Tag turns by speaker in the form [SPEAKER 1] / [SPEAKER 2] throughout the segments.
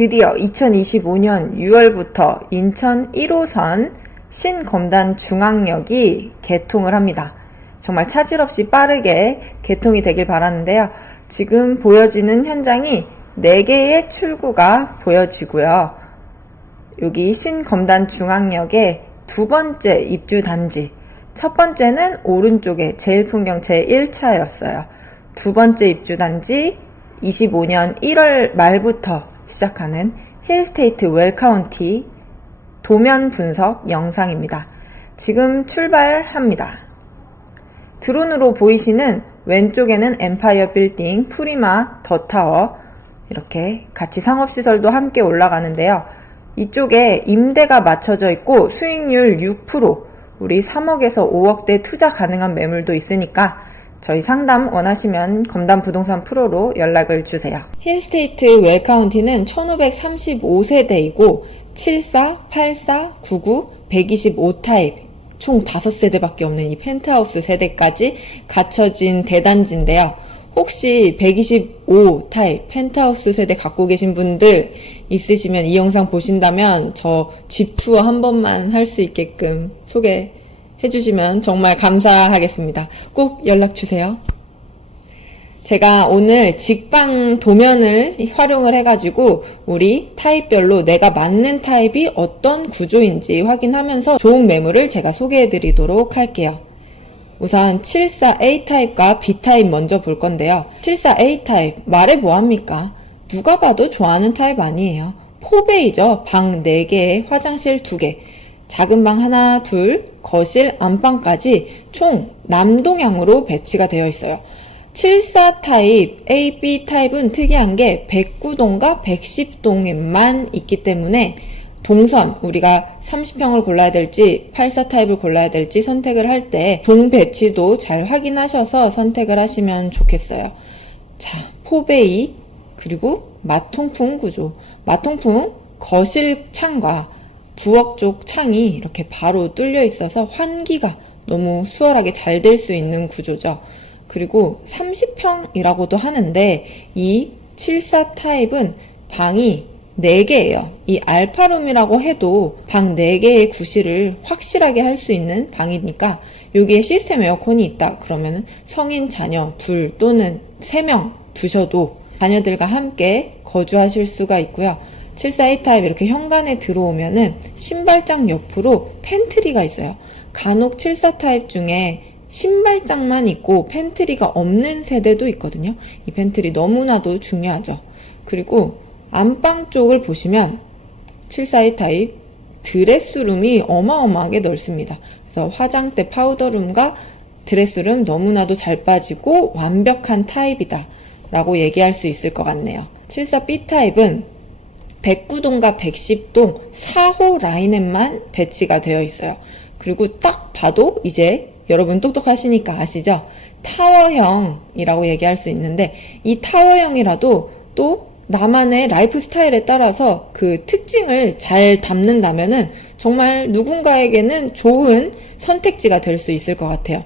[SPEAKER 1] 드디어 2025년 6월부터 인천 1호선 신검단 중앙역이 개통을 합니다. 정말 차질 없이 빠르게 개통이 되길 바라는데요. 지금 보여지는 현장이 4개의 출구가 보여지고요. 여기 신검단 중앙역의 두 번째 입주 단지. 첫 번째는 오른쪽에 제일 풍경 제1차였어요. 두 번째 입주 단지 25년 1월 말부터 시작하는 힐스테이트 웰카운티 도면 분석 영상입니다. 지금 출발합니다. 드론으로 보이시는 왼쪽에는 엠파이어 빌딩, 프리마, 더 타워 이렇게 같이 상업시설도 함께 올라가는데요. 이쪽에 임대가 맞춰져 있고 수익률 6% 우리 3억에서 5억대 투자 가능한 매물도 있으니까 저희 상담 원하시면 검담 부동산 프로로 연락을 주세요. 힐스테이트 웰카운티는 1535세대이고 74, 84, 99, 125 타입 총 5세대밖에 없는 이 펜트하우스 세대까지 갖춰진 대단지인데요. 혹시 125 타입 펜트하우스 세대 갖고 계신 분들 있으시면 이 영상 보신다면 저 집투어 한 번만 할 수 있게끔 소개 해 주시면 정말 감사하겠습니다. 꼭 연락 주세요. 제가 오늘 직방 도면을 활용을 해가지고 우리 타입별로 내가 맞는 타입이 어떤 구조인지 확인하면서 좋은 매물을 제가 소개해 드리도록 할게요. 우선 74A 타입과 B 타입 먼저 볼 건데요. 74A 타입 말해 뭐합니까? 누가 봐도 좋아하는 타입 아니에요. 포베이죠. 방 4개, 화장실 2개, 작은 방 하나, 둘, 거실, 안방까지 총 남동향으로 배치가 되어 있어요. 74 타입, A, B 타입은 특이한 게 109동과 110동에만 있기 때문에 동선, 우리가 30평을 골라야 될지 84 타입을 골라야 될지 선택을 할 때 동 배치도 잘 확인하셔서 선택을 하시면 좋겠어요. 자, 포베이, 그리고 마통풍 구조. 마통풍 거실 창과 부엌 쪽 창이 이렇게 바로 뚫려 있어서 환기가 너무 수월하게 잘 될 수 있는 구조죠. 그리고 30평이라고도 하는데 이 74 타입은 방이 4개예요. 이 알파룸이라고 해도 방 4개의 구실을 확실하게 할 수 있는 방이니까 여기에 시스템 에어컨이 있다. 그러면 성인 자녀 둘 또는 3명 두셔도 자녀들과 함께 거주하실 수가 있고요. 74A 타입 이렇게 현관에 들어오면은 신발장 옆으로 팬트리가 있어요. 간혹 74 타입 중에 신발장만 있고 팬트리가 없는 세대도 있거든요. 이 팬트리 너무나도 중요하죠. 그리고 안방 쪽을 보시면 74A 타입 드레스룸이 어마어마하게 넓습니다. 그래서 화장대 파우더룸과 드레스룸 너무나도 잘 빠지고 완벽한 타입이다. 라고 얘기할 수 있을 것 같네요. 74B 타입은 109동과 110동 4호 라인에만 배치가 되어 있어요. 그리고 딱 봐도 이제 여러분 똑똑하시니까 아시죠? 타워형이라고 얘기할 수 있는데 이 타워형이라도 또 나만의 라이프 스타일에 따라서 그 특징을 잘 담는다면은 정말 누군가에게는 좋은 선택지가 될 수 있을 것 같아요.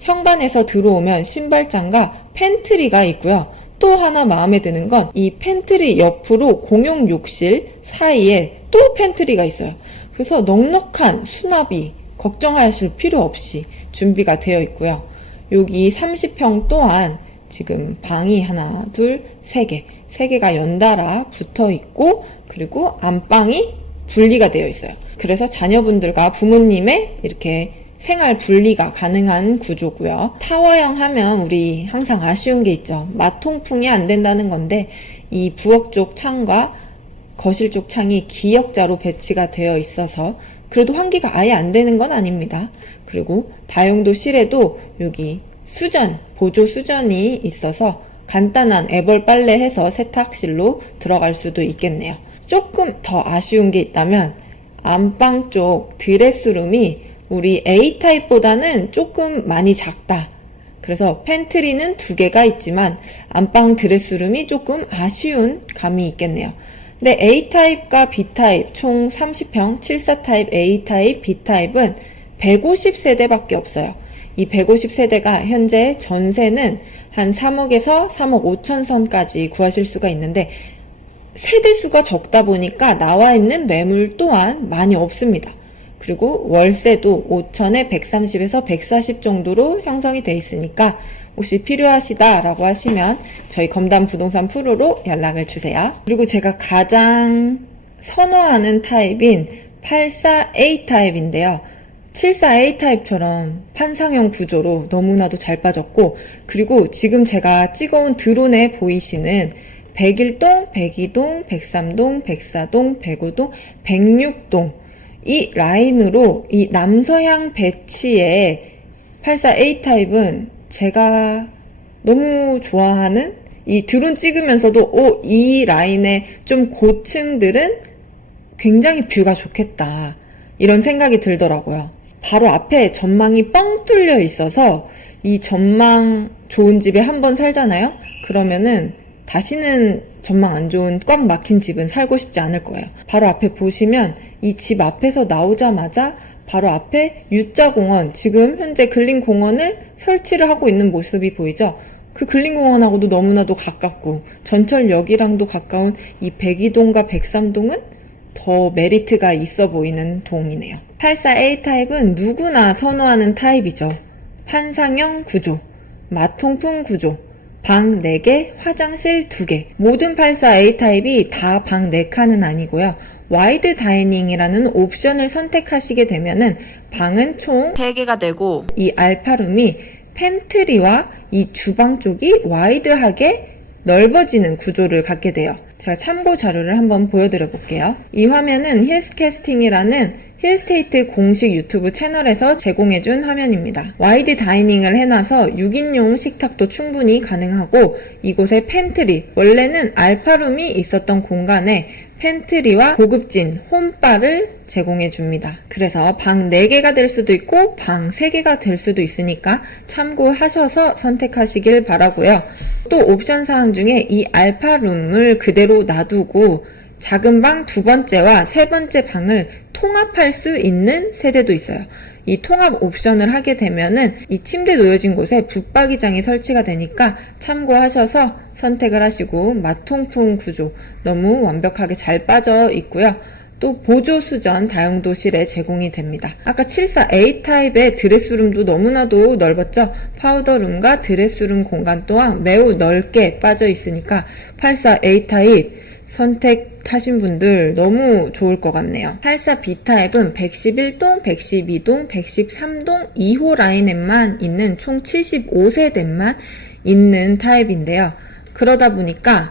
[SPEAKER 1] 현관에서 들어오면 신발장과 팬트리가 있고요. 또 하나 마음에 드는 건 이 팬트리 옆으로 공용 욕실 사이에 또 팬트리가 있어요. 그래서 넉넉한 수납이 걱정하실 필요 없이 준비가 되어 있고요. 여기 30평 또한 지금 방이 하나, 둘, 세 개, 세 개가 연달아 붙어 있고 그리고 안방이 분리가 되어 있어요. 그래서 자녀분들과 부모님의 이렇게 생활 분리가 가능한 구조고요. 타워형 하면 우리 항상 아쉬운 게 있죠. 마통풍이 안 된다는 건데 이 부엌 쪽 창과 거실 쪽 창이 기역자로 배치가 되어 있어서 그래도 환기가 아예 안 되는 건 아닙니다. 그리고 다용도실에도 여기 수전, 보조 수전이 있어서 간단한 애벌 빨래 해서 세탁실로 들어갈 수도 있겠네요. 조금 더 아쉬운 게 있다면 안방 쪽 드레스룸이 우리 A타입보다는 조금 많이 작다. 그래서 팬트리는 두 개가 있지만 안방 드레스룸이 조금 아쉬운 감이 있겠네요. 근데 A타입과 B타입 총 30평 74타입 A타입 B타입은 150세대밖에 없어요. 이 150세대가 현재 전세는 한 3억에서 3억 5천 선까지 구하실 수가 있는데 세대수가 적다 보니까 나와 있는 매물 또한 많이 없습니다. 그리고 월세도 5천에 130에서 140 정도로 형성이 돼 있으니까 혹시 필요하시다라고 하시면 저희 검담 부동산 프로로 연락을 주세요. 그리고 제가 가장 선호하는 타입인 84A 타입인데요. 74A 타입처럼 판상형 구조로 너무나도 잘 빠졌고, 그리고 지금 제가 찍어온 드론에 보이시는 101동, 102동, 103동, 104동, 105동, 106동, 이 라인으로 이 남서향 배치의 84A 타입은 제가 너무 좋아하는 이 드론 찍으면서도 오, 이 라인의 좀 고층들은 굉장히 뷰가 좋겠다. 이런 생각이 들더라고요. 바로 앞에 전망이 뻥 뚫려 있어서 이 전망 좋은 집에 한 번 살잖아요? 그러면은 다시는 전망 안 좋은 꽉 막힌 집은 살고 싶지 않을 거예요. 바로 앞에 보시면 이 집 앞에서 나오자마자 바로 앞에 U자 공원, 지금 현재 근린공원을 설치를 하고 있는 모습이 보이죠? 그 근린공원하고도 너무나도 가깝고 전철역이랑도 가까운 이 백이동과 백삼동은 더 메리트가 있어 보이는 동이네요. 84A 타입은 누구나 선호하는 타입이죠. 판상형 구조, 마통풍 구조, 방 4개, 화장실 2개. 모든 84A 타입이 다 방 4칸은 아니고요. 와이드 다이닝이라는 옵션을 선택하시게 되면은 방은 총 3개가 되고 이 알파룸이 팬트리와 이 주방 쪽이 와이드하게 넓어지는 구조를 갖게 돼요. 제가 참고 자료를 한번 보여드려 볼게요. 이 화면은 힐스캐스팅이라는 힐스테이트 공식 유튜브 채널에서 제공해준 화면입니다. 와이드 다이닝을 해놔서 6인용 식탁도 충분히 가능하고 이곳에 팬트리, 원래는 알파룸이 있었던 공간에 팬트리와 고급진 홈바를 제공해 줍니다. 그래서 방 4개가 될 수도 있고 방 3개가 될 수도 있으니까 참고하셔서 선택하시길 바라고요. 또 옵션 사항 중에 이 알파룸을 그대로 놔두고 작은 방 두 번째와 세 번째 방을 통합할 수 있는 세대도 있어요. 이 통합 옵션을 하게 되면은 이 침대 놓여진 곳에 붙박이장이 설치가 되니까 참고하셔서 선택을 하시고 마통풍 구조 너무 완벽하게 잘 빠져 있고요. 또 보조 수전 다용도실에 제공이 됩니다. 아까 74A 타입의 드레스룸도 너무나도 넓었죠? 파우더룸과 드레스룸 공간 또한 매우 넓게 빠져 있으니까 84A 타입 선택하신 분들 너무 좋을 것 같네요. 84B 타입은 111동, 112동, 113동 2호 라인에만 있는 총 75세대만 있는 타입인데요. 그러다 보니까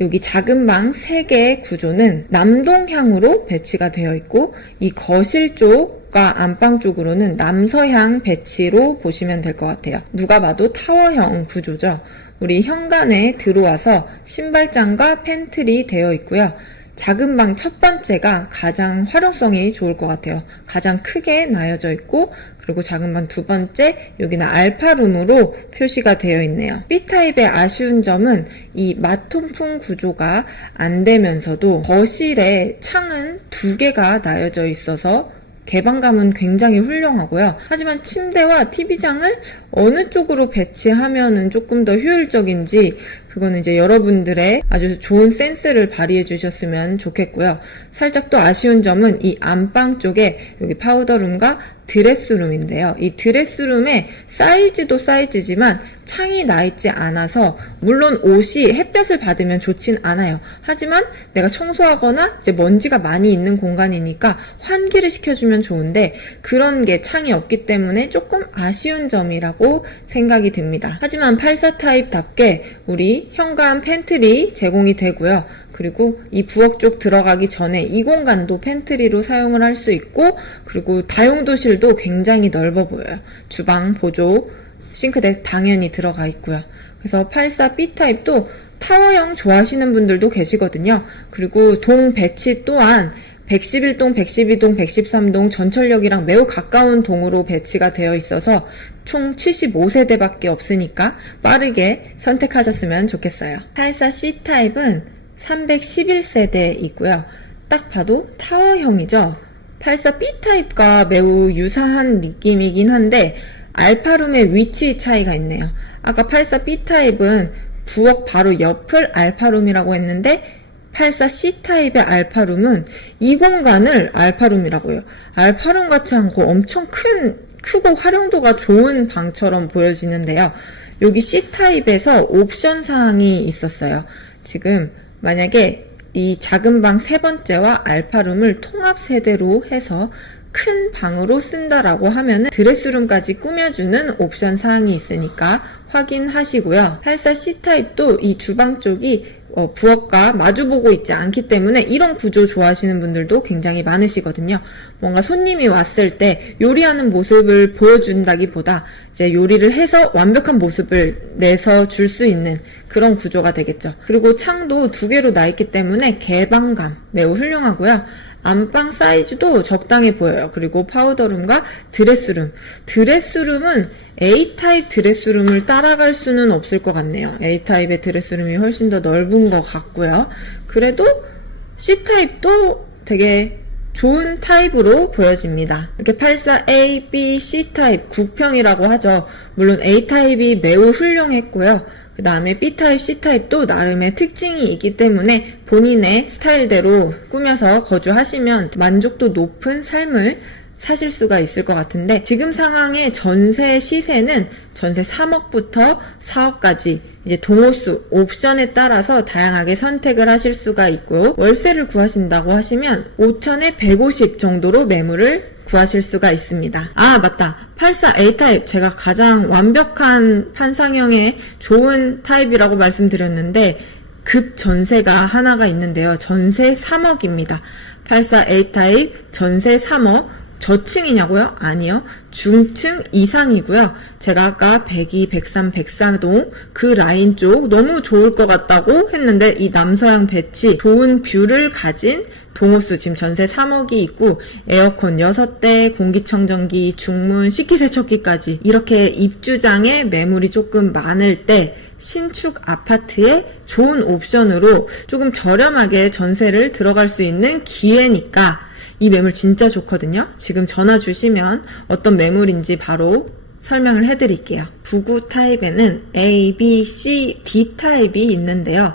[SPEAKER 1] 여기 작은 방 3개의 구조는 남동향으로 배치가 되어 있고 이 거실 쪽과 안방 쪽으로는 남서향 배치로 보시면 될 것 같아요. 누가 봐도 타워형 구조죠. 우리 현관에 들어와서 신발장과 팬트리 되어 있고요. 작은 방 첫 번째가 가장 활용성이 좋을 것 같아요. 가장 크게 나여져 있고, 그리고 작은 방 두 번째, 여기는 알파룸으로 표시가 되어 있네요. B타입의 아쉬운 점은 이 마통풍 구조가 안 되면서도 거실에 창은 두 개가 나여져 있어서 개방감은 굉장히 훌륭하고요. 하지만 침대와 TV장을 어느 쪽으로 배치하면은 조금 더 효율적인지 그거는 이제 여러분들의 아주 좋은 센스를 발휘해 주셨으면 좋겠고요. 살짝 또 아쉬운 점은 이 안방 쪽에 여기 파우더룸과 드레스룸인데요. 이 드레스룸의 사이즈도 사이즈지만 창이 나 있지 않아서 물론 옷이 햇볕을 받으면 좋진 않아요. 하지만 내가 청소하거나 이제 먼지가 많이 있는 공간이니까 환기를 시켜주면 좋은데 그런 게 창이 없기 때문에 조금 아쉬운 점이라고 생각이 듭니다. 하지만 84 타입답게 우리 현관 팬트리 제공이 되고요. 그리고 이 부엌 쪽 들어가기 전에 이 공간도 팬트리로 사용을 할 수 있고 그리고 다용도실도 굉장히 넓어 보여요. 주방, 보조, 싱크대 당연히 들어가 있고요. 그래서 84B 타입도 타워형 좋아하시는 분들도 계시거든요. 그리고 동 배치 또한 111동, 112동, 113동 전철역이랑 매우 가까운 동으로 배치가 되어 있어서 총 75세대밖에 없으니까 빠르게 선택하셨으면 좋겠어요. 84C 타입은 311세대이고요. 딱 봐도 타워형이죠. 84B 타입과 매우 유사한 느낌이긴 한데 알파룸의 위치 차이가 있네요. 아까 84B 타입은 부엌 바로 옆을 알파룸이라고 했는데 84 C타입의 알파룸은 이 공간을 알파룸이라고 해요. 알파룸 같지 않고 엄청 큰, 크고 활용도가 좋은 방처럼 보여지는데요. 여기 C타입에서 옵션 사항이 있었어요. 지금 만약에 이 작은 방 세 번째와 알파룸을 통합 세대로 해서 큰 방으로 쓴다라고 하면은 드레스룸까지 꾸며주는 옵션 사항이 있으니까 확인하시고요. 84 C타입도 이 주방 쪽이 어, 부엌과 마주보고 있지 않기 때문에 이런 구조 좋아하시는 분들도 굉장히 많으시거든요. 뭔가 손님이 왔을 때 요리하는 모습을 보여준다기보다 이제 요리를 해서 완벽한 모습을 내서 줄 수 있는 그런 구조가 되겠죠. 그리고 창도 두 개로 나 있기 때문에 개방감 매우 훌륭하고요. 안방 사이즈도 적당해 보여요. 그리고 파우더룸과 드레스룸. 드레스룸은 A타입 드레스룸을 따라갈 수는 없을 것 같네요. A타입의 드레스룸이 훨씬 더 넓은 것 같고요. 그래도 C타입도 되게 좋은 타입으로 보여집니다. 이렇게 84A, B, C타입 9평이라고 하죠. 물론 A타입이 매우 훌륭했고요. 그 다음에 B타입, C타입도 나름의 특징이 있기 때문에 본인의 스타일대로 꾸며서 거주하시면 만족도 높은 삶을 사실 수가 있을 것 같은데 지금 상황의 전세 시세는 전세 3억부터 4억까지 이제 동호수 옵션에 따라서 다양하게 선택을 하실 수가 있고 월세를 구하신다고 하시면 5천에 150 정도로 매물을 구하실 수가 있습니다. 아, 맞다. 84A 타입. 제가 가장 완벽한 판상형의 좋은 타입이라고 말씀드렸는데, 급 전세가 하나가 있는데요. 전세 3억입니다. 84A 타입 전세 3억. 저층이냐고요? 아니요. 중층 이상이고요. 제가 아까 102, 103, 104동 그 라인 쪽 너무 좋을 것 같다고 했는데 이 남서양 배치 좋은 뷰를 가진 동호수 지금 전세 3억이 있고 에어컨 6대, 공기청정기, 중문, 식기세척기까지 이렇게 입주장에 매물이 조금 많을 때 신축 아파트의 좋은 옵션으로 조금 저렴하게 전세를 들어갈 수 있는 기회니까 이 매물 진짜 좋거든요. 지금 전화 주시면 어떤 매물인지 바로 설명을 해드릴게요. 99 타입에는 A, B, C, D 타입이 있는데요.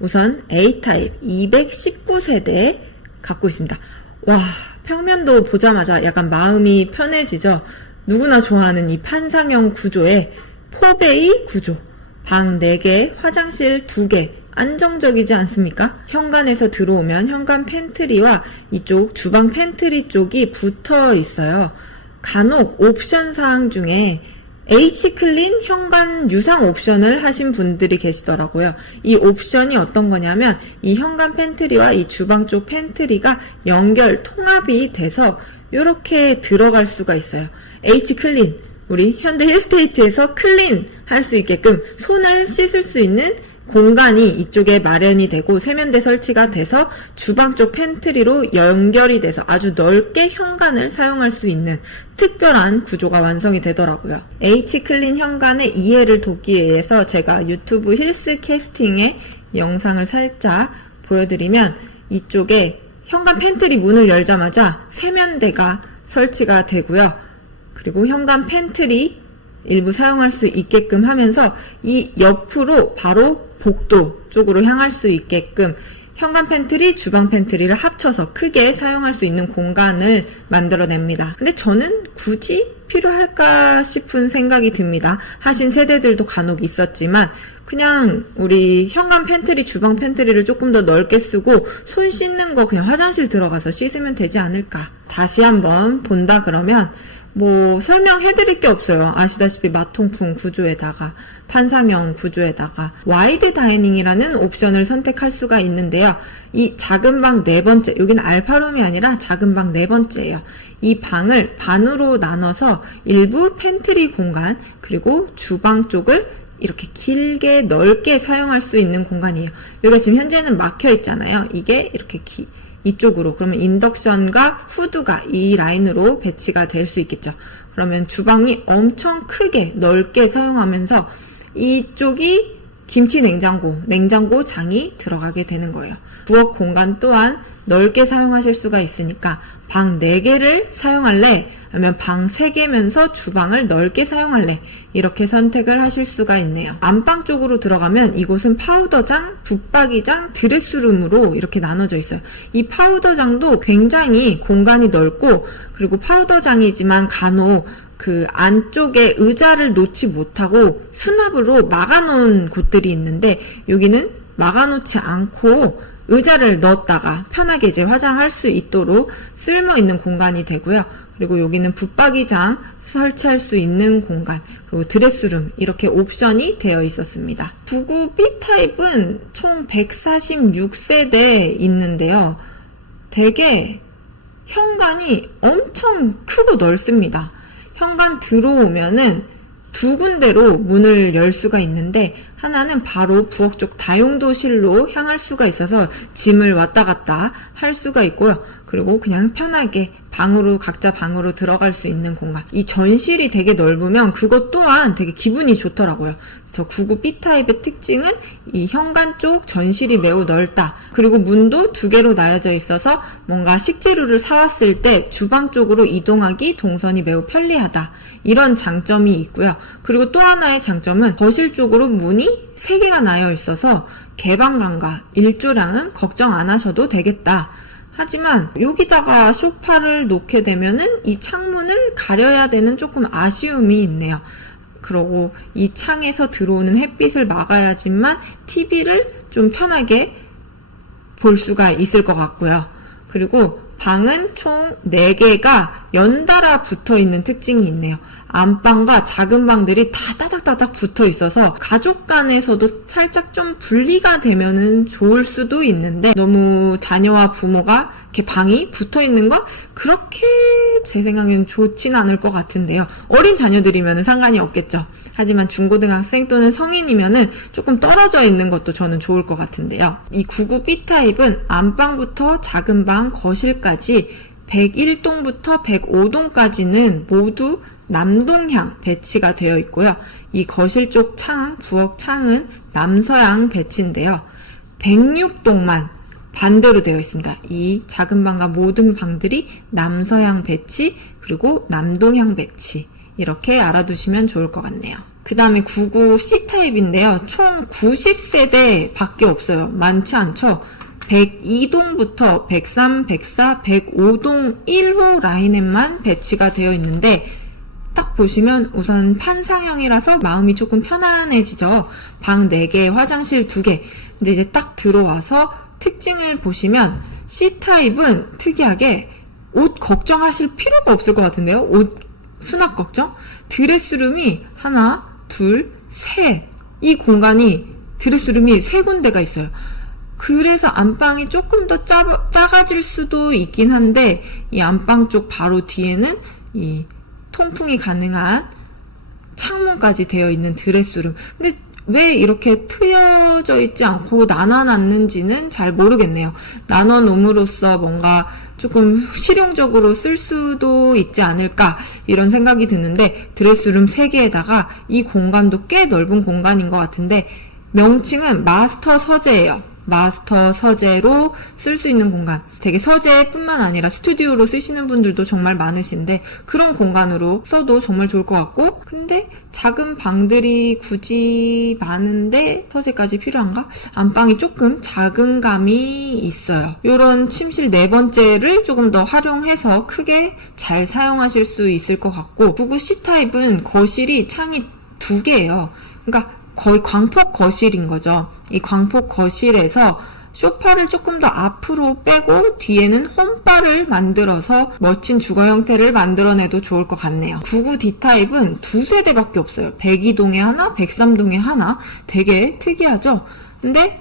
[SPEAKER 1] 우선 A 타입 219세대 갖고 있습니다. 와, 평면도 보자마자 약간 마음이 편해지죠? 누구나 좋아하는 이 판상형 구조의 포베이 구조. 방 4개, 화장실 2개, 안정적이지 않습니까? 현관에서 들어오면 현관 팬트리와 이쪽 주방 팬트리 쪽이 붙어 있어요. 간혹 옵션 사항 중에 H클린 현관 유상 옵션을 하신 분들이 계시더라고요. 이 옵션이 어떤 거냐면 이 현관 팬트리와 이 주방 쪽 팬트리가 연결 통합이 돼서 이렇게 들어갈 수가 있어요. H클린 우리 현대 힐스테이트에서 클린 할 수 있게끔 손을 씻을 수 있는 공간이 이쪽에 마련이 되고 세면대 설치가 돼서 주방 쪽 팬트리로 연결이 돼서 아주 넓게 현관을 사용할 수 있는 특별한 구조가 완성이 되더라고요. H클린 현관의 이해를 돕기 위해서 제가 유튜브 힐스 캐스팅의 영상을 살짝 보여드리면 이쪽에 현관 팬트리 문을 열자마자 세면대가 설치가 되고요. 그리고 현관 팬트리 일부 사용할 수 있게끔 하면서 이 옆으로 바로 복도 쪽으로 향할 수 있게끔 현관 팬트리, 주방 팬트리를 합쳐서 크게 사용할 수 있는 공간을 만들어냅니다. 근데 저는 굳이 필요할까 싶은 생각이 듭니다. 하신 세대들도 간혹 있었지만 그냥 우리 현관 팬트리, 주방 팬트리를 조금 더 넓게 쓰고 손 씻는 거 그냥 화장실 들어가서 씻으면 되지 않을까. 다시 한번 본다 그러면 뭐 설명해 드릴 게 없어요. 아시다시피 마통풍 구조에다가 판상형 구조에다가 와이드 다이닝이라는 옵션을 선택할 수가 있는데요. 이 작은 방 네 번째, 여기는 알파룸이 아니라 작은 방 네 번째예요. 이 방을 반으로 나눠서 일부 팬트리 공간 그리고 주방 쪽을 이렇게 길게 넓게 사용할 수 있는 공간이에요. 여기가 지금 현재는 막혀 있잖아요. 이게 이렇게 기, 이쪽으로 그러면 인덕션과 후드가 이 라인으로 배치가 될 수 있겠죠. 그러면 주방이 엄청 크게 넓게 사용하면서 이쪽이 김치 냉장고, 냉장고 장이 들어가게 되는 거예요. 부엌 공간 또한 넓게 사용하실 수가 있으니까 방 4개를 사용할래? 아니면 방 3개면서 주방을 넓게 사용할래? 이렇게 선택을 하실 수가 있네요. 안방 쪽으로 들어가면 이곳은 파우더장, 붙박이장, 드레스룸으로 이렇게 나눠져 있어요. 이 파우더장도 굉장히 공간이 넓고 그리고 파우더장이지만 간혹 그 안쪽에 의자를 놓지 못하고 수납으로 막아놓은 곳들이 있는데 여기는 막아놓지 않고 의자를 넣었다가 편하게 이제 화장할 수 있도록 쓸모 있는 공간이 되고요. 그리고 여기는 붙박이장 설치할 수 있는 공간, 그리고 드레스룸 이렇게 옵션이 되어 있었습니다. 99B 타입은 총 146세대 있는데요. 되게 현관이 엄청 크고 넓습니다. 현관 들어오면은 두 군데로 문을 열 수가 있는데 하나는 바로 부엌 쪽 다용도실로 향할 수가 있어서 짐을 왔다 갔다 할 수가 있고요. 그리고 그냥 편하게 방으로 각자 방으로 들어갈 수 있는 공간. 이 전실이 되게 넓으면 그것 또한 되게 기분이 좋더라고요. 저 99B 타입의 특징은 이 현관 쪽 전실이 매우 넓다. 그리고 문도 두 개로 나눠져 있어서 뭔가 식재료를 사왔을 때 주방 쪽으로 이동하기 동선이 매우 편리하다. 이런 장점이 있고요. 그리고 또 하나의 장점은 거실 쪽으로 문이 세 개가 나여 있어서 개방감과 일조량은 걱정 안 하셔도 되겠다. 하지만 여기다가 소파를 놓게 되면은 이 창문을 가려야 되는 조금 아쉬움이 있네요. 그러고 이 창에서 들어오는 햇빛을 막아야지만 TV를 좀 편하게 볼 수가 있을 것 같고요. 그리고 방은 총 4개가 연달아 붙어 있는 특징이 있네요. 안방과 작은 방들이 다 따닥따닥 붙어 있어서 가족 간에서도 살짝 좀 분리가 되면은 좋을 수도 있는데 너무 자녀와 부모가 이렇게 방이 붙어 있는 건 그렇게 제 생각에는 좋진 않을 것 같은데요. 어린 자녀들이면 상관이 없겠죠. 하지만 중고등학생 또는 성인이면은 조금 떨어져 있는 것도 저는 좋을 것 같은데요. 이 99B 타입은 안방부터 작은 방, 거실까지 101동부터 105동까지는 모두 남동향 배치가 되어 있고요. 이 거실 쪽 창, 부엌 창은 남서향 배치인데요. 106동만 반대로 되어 있습니다. 이 작은 방과 모든 방들이 남서향 배치, 그리고 남동향 배치. 이렇게 알아두시면 좋을 것 같네요. 그 다음에 99C 타입인데요. 총 90세대 밖에 없어요. 많지 않죠? 102동부터 103, 104, 105동 1호 라인에만 배치가 되어 있는데 딱 보시면 우선 판상형이라서 마음이 조금 편안해지죠. 방 4개, 화장실 2개. 근데 이제 딱 들어와서 특징을 보시면 C타입은 특이하게 옷 걱정하실 필요가 없을 것 같은데요. 옷 수납 걱정? 드레스룸이 하나, 둘, 셋. 이 공간이 드레스룸이 세 군데가 있어요. 그래서 안방이 조금 더 짜, 작아질 수도 있긴 한데 이 안방 쪽 바로 뒤에는 이 통풍이 가능한 창문까지 되어 있는 드레스룸. 근데 왜 이렇게 트여져 있지 않고 나눠놨는지는 잘 모르겠네요. 나눠놓음으로써 뭔가 조금 실용적으로 쓸 수도 있지 않을까 이런 생각이 드는데 드레스룸 3개에다가 이 공간도 꽤 넓은 공간인 것 같은데 명칭은 마스터 서재예요. 마스터 서재로 쓸 수 있는 공간. 되게 서재뿐만 아니라 스튜디오로 쓰시는 분들도 정말 많으신데 그런 공간으로 써도 정말 좋을 것 같고 근데 작은 방들이 굳이 많은데 서재까지 필요한가? 안방이 조금 작은 감이 있어요. 이런 침실 네 번째를 조금 더 활용해서 크게 잘 사용하실 수 있을 것 같고 99C 타입은 거실이 창이 두 개예요. 그러니까 거의 광폭 거실인 거죠. 이 광폭 거실에서 소파를 조금 더 앞으로 빼고 뒤에는 홈바를 만들어서 멋진 주거 형태를 만들어내도 좋을 것 같네요. 99D 타입은 두 세대밖에 없어요. 102동에 하나, 103동에 하나. 되게 특이하죠? 근데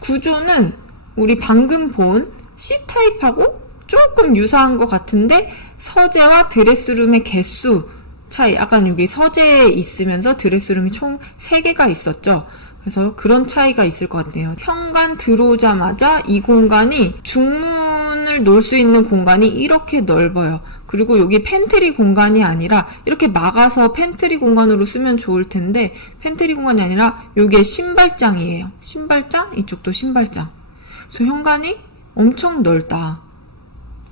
[SPEAKER 1] 구조는 우리 방금 본 C타입하고 조금 유사한 것 같은데 서재와 드레스룸의 개수 차이, 약간 여기 서재에 있으면서 드레스룸이 총 3개가 있었죠. 그래서 그런 차이가 있을 것 같네요. 현관 들어오자마자 이 공간이 중문을 놓을 수 있는 공간이 이렇게 넓어요. 그리고 여기 팬트리 공간이 아니라 이렇게 막아서 팬트리 공간으로 쓰면 좋을 텐데 팬트리 공간이 아니라 여기에 신발장이에요. 신발장, 이쪽도 신발장. 그래서 현관이 엄청 넓다.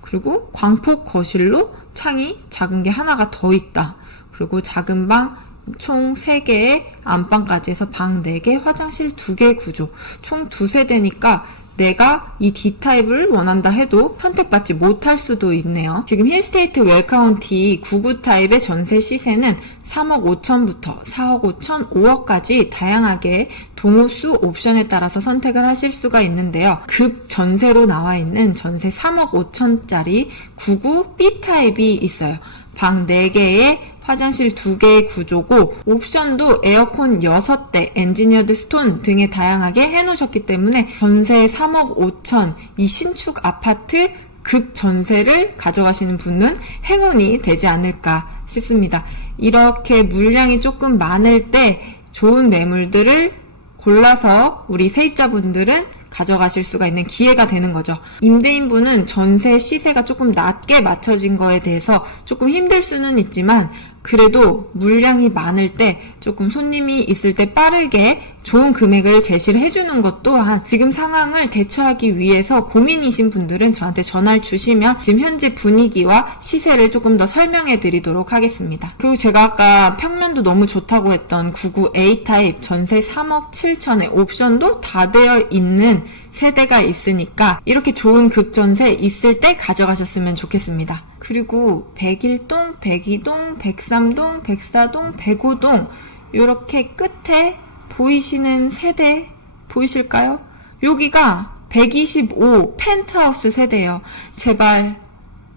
[SPEAKER 1] 그리고 광폭 거실로 창이 작은 게 하나가 더 있다. 그리고 작은 방 총 3개의 안방까지 해서 방 4개, 화장실 2개 구조. 총 두세 대니까 내가 이 D타입을 원한다 해도 선택받지 못할 수도 있네요. 지금 힐스테이트 웰카운티 99 타입의 전세 시세는 3억 5천부터 4억 5천, 5억까지 다양하게 동호수 옵션에 따라서 선택을 하실 수가 있는데요. 급 전세로 나와 있는 전세 3억 5천짜리 99 B 타입이 있어요. 방 4개에 화장실 2개의 구조고 옵션도 에어컨 6대, 엔지니어드 스톤 등에 다양하게 해놓으셨기 때문에 전세 3억 5천 이 신축 아파트 급 전세를 가져가시는 분은 행운이 되지 않을까 싶습니다. 이렇게 물량이 조금 많을 때 좋은 매물들을 골라서 우리 세입자분들은 가져가실 수가 있는 기회가 되는 거죠. 임대인분은 전세 시세가 조금 낮게 맞춰진 거에 대해서 조금 힘들 수는 있지만 그래도 물량이 많을 때 조금 손님이 있을 때 빠르게 좋은 금액을 제시를 해주는 것 또한 지금 상황을 대처하기 위해서 고민이신 분들은 저한테 전화를 주시면 지금 현재 분위기와 시세를 조금 더 설명해 드리도록 하겠습니다. 그리고 제가 아까 평면도 너무 좋다고 했던 99A 타입 전세 3억 7천에 옵션도 다 되어 있는 세대가 있으니까 이렇게 좋은 급전세 있을 때 가져가셨으면 좋겠습니다. 그리고 101동, 102동, 103동, 104동, 105동 이렇게 끝에 보이시는 세대 보이실까요? 여기가 125 펜트하우스 세대예요. 제발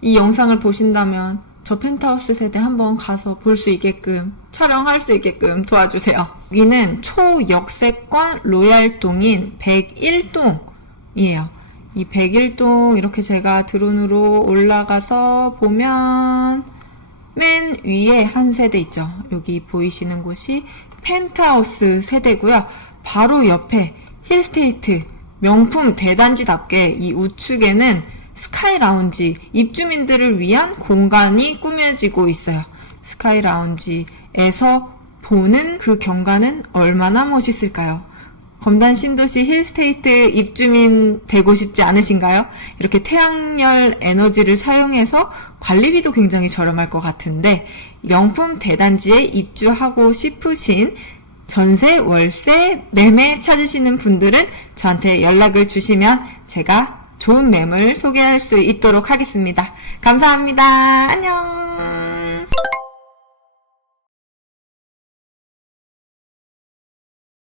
[SPEAKER 1] 이 영상을 보신다면 저 펜트하우스 세대 한번 가서 볼 수 있게끔 촬영할 수 있게끔 도와주세요. 여기는 초역세권 로얄동인 101동이에요. 이 101동 이렇게 제가 드론으로 올라가서 보면 맨 위에 한 세대 있죠. 여기 보이시는 곳이 펜트하우스 세대고요. 바로 옆에 힐스테이트 명품 대단지답게 이 우측에는 스카이 라운지 입주민들을 위한 공간이 꾸며지고 있어요. 스카이 라운지에서 보는 그 경관은 얼마나 멋있을까요? 검단 신도시 힐스테이트 입주민 되고 싶지 않으신가요? 이렇게 태양열 에너지를 사용해서 관리비도 굉장히 저렴할 것 같은데 명품 대단지에 입주하고 싶으신 전세, 월세, 매매 찾으시는 분들은 저한테 연락을 주시면 제가 좋은 매물 소개할 수 있도록 하겠습니다. 감사합니다. 안녕.